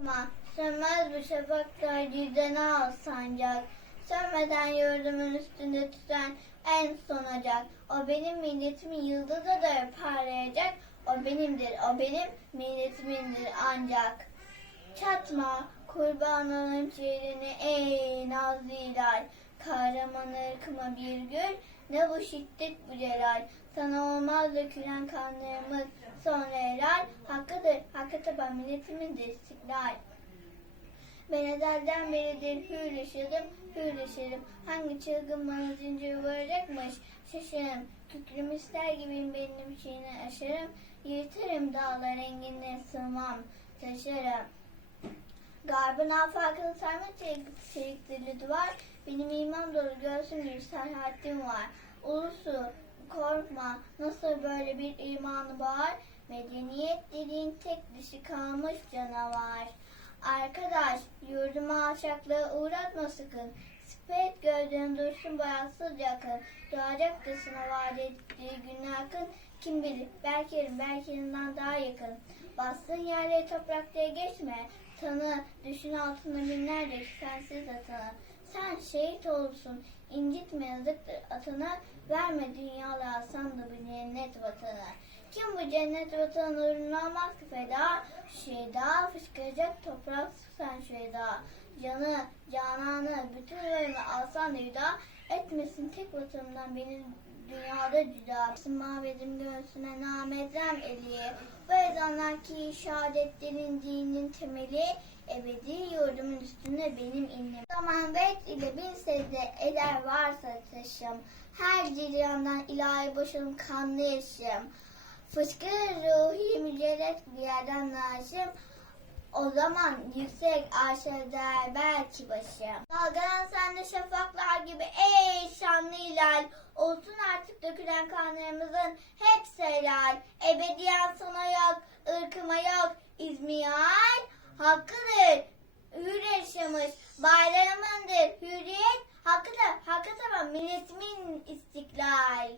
Ama sönmez bu şafaklar düzene al sancak. Sönmeden yurdumun üstünde tüten en sonacak. O benim milletimin yıldızıdır parlayacak. O benimdir, o benim milletimindir ancak. Çatma kurban olayım şehrine ey nazlı hilal. Kahraman ırkıma bir gül ne bu şiddet bu celal. Sana olmaz dökülen kanlarımız sonra helal. Hakkı taban milletimindir istiklal. Ben ezelden beridir hür yaşadım, hür yaşarım. Hangi çılgın bana zincir varacakmış şaşarım. Kükrüm ister gibi benim şeyini aşarım. Yırtarım dağlar enginle sığmam, taşarım. Garbın afakını sarma çelik, çelikleri duvar. Benim iman dolu göğsüm bir serhatim var. Ulusu korkma nasıl böyle bir imanı var. Medeniyet dediğin tek dişi kalmış canavar. Arkadaş yurduma alçaklığa uğratma sakın. Spet gördüğün dursun boyatsız yakın. Doğacaktır sana vaat ettiği gün yakın. Kim bilir belki belki yanından daha yakın. Bastığın yerleri toprak diye geçme. Tanı, düşün altında binlerce sensiz atanı. Sen şehit olsun, incitme yazıktır atana. Verme dünyalı alsan da bir cennet vatanı. Kim bu cennet vatanı uğruna olmaz ki feda? Şeyda fışkıracak toprak sen şeyda. Canı, cananı, bütün ölümü alsan da yuda. Etmesin tek vatanından beni dünyada cüda. Mavedim göğsüne namedrem eli. Bu ezanlar ki şehadetlerin dinin temeli. Ebedi yurdumun üstünde benim innim. Zaman bet ile bin secde eder varsa taşım. Her cilyandan ilahi boşalım kanlı yaşım. Fışkırır ruhi mücerret bir yerden naşım. O zaman yüksek arşa der belki başım. Dalgalan sende şafaklar gibi ey şanlı hilal. Olsun artık dökülen kanlarımızın hepsi helal. Ebediyen sana yok, ırkıma yok. İzmihal hakkıdır. Hür yaşamış, bayramındır. Hürriyet hakkıdır. Hakkı tamam milletimin istiklal.